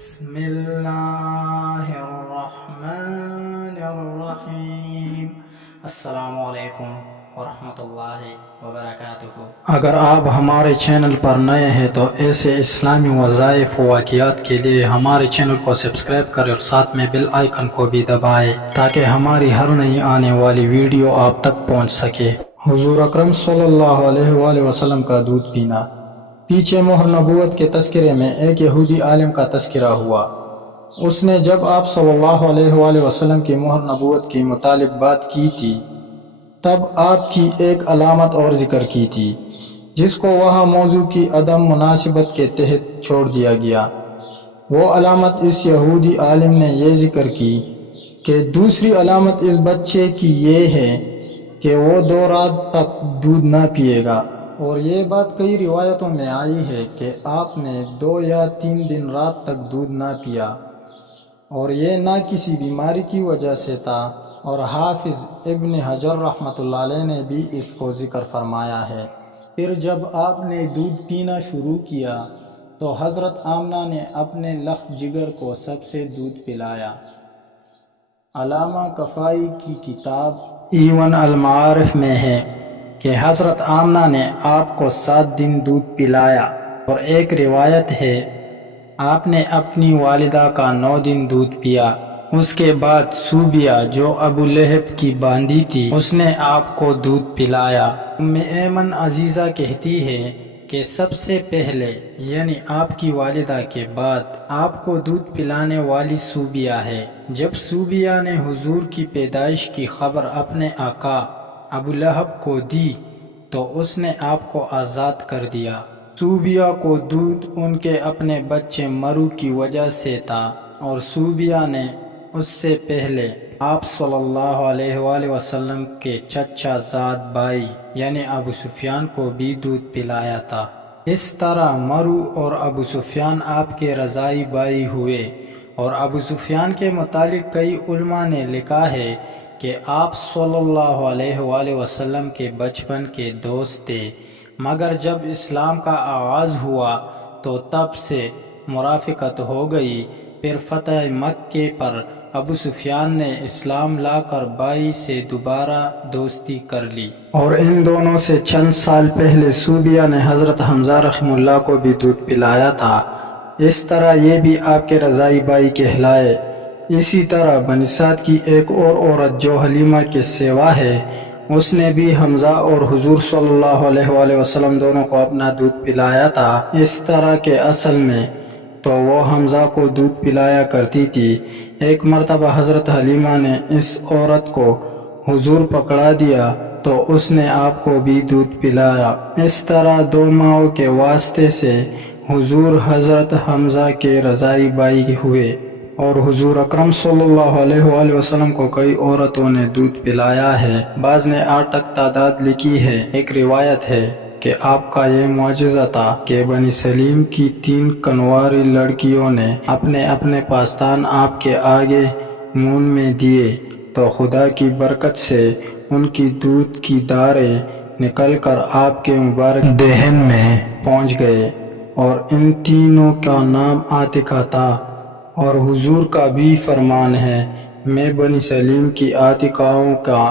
بسم اللہ الرحمن الرحیم۔ السلام علیکم ورحمۃ اللہ وبرکاتہ۔ اگر آپ ہمارے چینل پر نئے ہیں تو ایسے اسلامی وظائف و واقعات کے لیے ہمارے چینل کو سبسکرائب کریں اور ساتھ میں بیل آئیکن کو بھی دبائیں تاکہ ہماری ہر نئی آنے والی ویڈیو آپ تک پہنچ سکے۔ حضور اکرم صلی اللہ علیہ وآلہ وسلم کا دودھ پینا۔ پیچھے مہر نبوت کے تذکرے میں ایک یہودی عالم کا تذکرہ ہوا۔ اس نے جب آپ صلی اللہ علیہ وآلہ وسلم کی مہر نبوت کے متعلق بات کی تھی تب آپ کی ایک علامت اور ذکر کی تھی جس کو وہاں موضوع کی عدم مناسبت کے تحت چھوڑ دیا گیا۔ وہ علامت اس یہودی عالم نے یہ ذکر کی کہ دوسری علامت اس بچے کی یہ ہے کہ وہ 2 رات تک دودھ نہ پیے گا، اور یہ بات کئی روایتوں میں آئی ہے کہ آپ نے 2 یا 3 دن رات تک دودھ نہ پیا، اور یہ نہ کسی بیماری کی وجہ سے تھا، اور حافظ ابن حجر رحمۃ اللہ علیہ نے بھی اس کو ذکر فرمایا ہے۔ پھر جب آپ نے دودھ پینا شروع کیا تو حضرت آمنہ نے اپنے لخت جگر کو سب سے دودھ پلایا۔ علامہ کفائی کی کتاب ایون المعارف میں ہے کہ حضرت آمنہ نے آپ کو 7 دن دودھ پلایا، اور ایک روایت ہے آپ نے اپنی والدہ کا 9 دن دودھ پیا۔ اس کے بعد صوبیہ جو ابو لہب کی باندی تھی اس نے آپ کو دودھ پلایا۔ ام ایمن عزیزہ کہتی ہے کہ سب سے پہلے یعنی آپ کی والدہ کے بعد آپ کو دودھ پلانے والی صوبیہ ہے۔ جب صوبیہ نے حضور کی پیدائش کی خبر اپنے آقا ابو لہب کو دی تو اس نے آپ کو آزاد کر دیا۔ صوبیہ کو دودھ ان کے اپنے بچے مرو کی وجہ سے تھا، اور صوبیہ نے اس سے پہلے آپ صلی اللہ علیہ وآلہ وسلم کے چچا زاد بھائی یعنی ابو سفیان کو بھی دودھ پلایا تھا۔ اس طرح مرو اور ابو سفیان آپ کے رضاعی بھائی ہوئے، اور ابو سفیان کے متعلق کئی علماء نے لکھا ہے کہ آپ صلی اللہ علیہ وآلہ وسلم کے بچپن کے دوست تھے، مگر جب اسلام کا آغاز ہوا تو تب سے مرافقت ہو گئی۔ پھر فتح مکہ پر ابو سفیان نے اسلام لا کر بھائی سے دوبارہ دوستی کر لی، اور ان دونوں سے چند سال پہلے صوبیہ نے حضرت حمزہ رحمہ اللہ کو بھی دودھ پلایا تھا۔ اس طرح یہ بھی آپ کے رضاعی بھائی کہلائے۔ اسی طرح بنی سعد کی ایک اور عورت جو حلیمہ کے سیوا ہے، اس نے بھی حمزہ اور حضور صلی اللہ علیہ وآلہ وسلم دونوں کو اپنا دودھ پلایا تھا۔ اس طرح کہ اصل میں تو وہ حمزہ کو دودھ پلایا کرتی تھی۔ ایک مرتبہ حضرت حلیمہ نے اس عورت کو حضور پکڑا دیا تو اس نے آپ کو بھی دودھ پلایا۔ اس طرح 2 ماؤں کے واسطے سے حضور حضرت حمزہ کے رضاعی بھائی ہوئے، اور حضور اکرم صلی اللہ علیہ وآلہ وسلم کو کئی عورتوں نے دودھ پلایا ہے۔ بعض نے 8 تک تعداد لکھی ہے۔ ایک روایت ہے کہ آپ کا یہ معجزہ تھا کہ بنی سلیم کی 3 کنواری لڑکیوں نے اپنے اپنے پاستان آپ کے آگے مون میں دیے تو خدا کی برکت سے ان کی دودھ کی دھاریں نکل کر آپ کے مبارک دہن میں پہنچ گئے، اور ان تینوں کا نام عاتقہ تھا۔ اور حضور کا بھی فرمان ہے میں بنی سلیم کی عاتقاؤں کا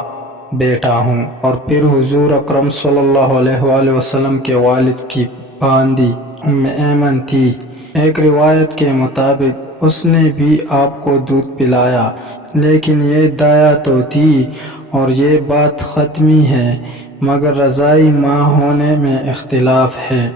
بیٹا ہوں۔ اور پھر حضور اکرم صلی اللہ علیہ وآلہ وسلم کے والد کی باندی ام ایمن تھی۔ ایک روایت کے مطابق اس نے بھی آپ کو دودھ پلایا، لیکن یہ دایا تو تھی اور یہ بات ختمی ہے، مگر رضاعی ماں ہونے میں اختلاف ہے۔